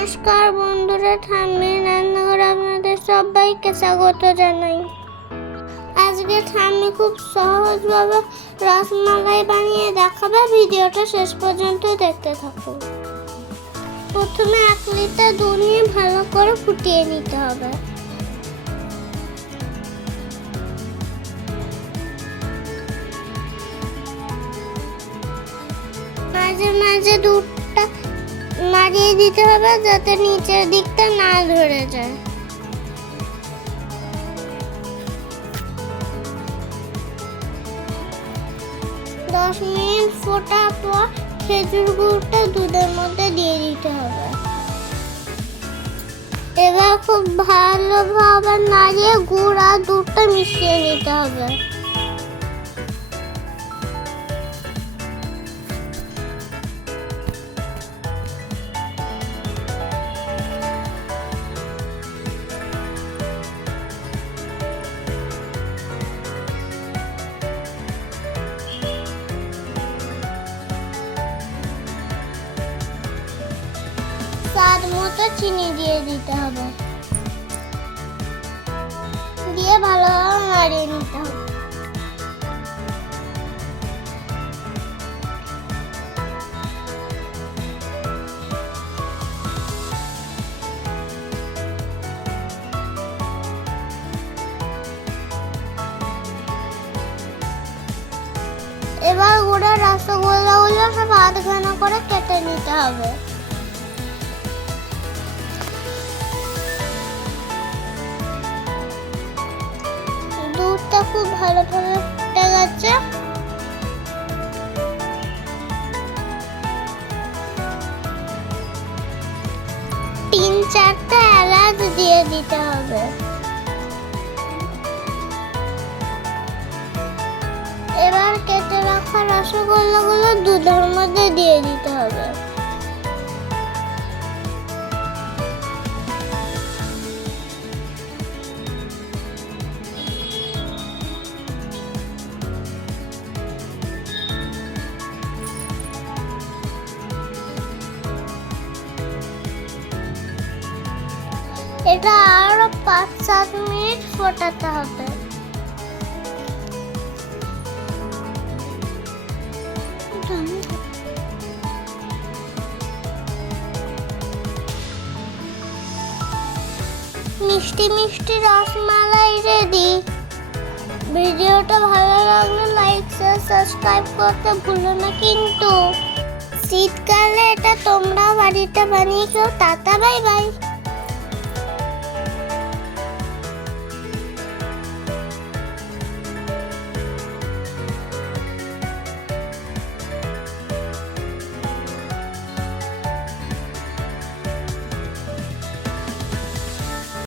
নমস্কার বন্ধুরা, ঠাম্মির রান্নাঘরে আপনাদের সবাইকে স্বাগত জানাই। আজকে ঠাম্মি খুব সহজভাবে রসমালাই বানিয়ে দেখাবে। ভিডিওটা শেষ পর্যন্ত দেখতে থাকুন। প্রথমে 1 লিটার দুধ নিয়ে ভালো করে ফুটিয়ে নিতে হবে। মাঝে মাঝে দুধটা নাড়িয়ে দিতে হবে যাতে নিচের দিকটা না ধরে যায়। দশ মিনিট ফোটার পর খেজুর গুড়টা দুধের মধ্যে দিয়ে দিতে হবে। এবার খুব ভালোভাবে নাড়িয়ে গুড় আর দুধটা মিশিয়ে নিতে হবে। স্বাদ মতো চিনি দিয়ে দিতে হবে, দিয়ে ভালোভাবে নাড়িয়ে নিতে হবে। এবার গুড়ের রসগোল্লাগুলো সব আধখানা করে কেটে নিতে হবে। দুধটা খুব ভালোভাবে ফুটে গেছে। তিন চারটে এলাচ দিয়ে দিতে হবে। এবার কেটে রাখা রসগোল্লাগুলো দুধের মধ্যে দিয়ে দিতে হবে। এটা আরো 5-7 মিনিট ফোটাতে হবে। মিষ্টি মিষ্টি রসমালাই রেডি। ভিডিওটা ভালো লাগলে লাইক শেয়ার সাবস্ক্রাইব করতে ভুলো না কিন্তু। শীতকালে এটা তোমরা বাড়িতে বানিয়ে খেও। Tata, bye bye.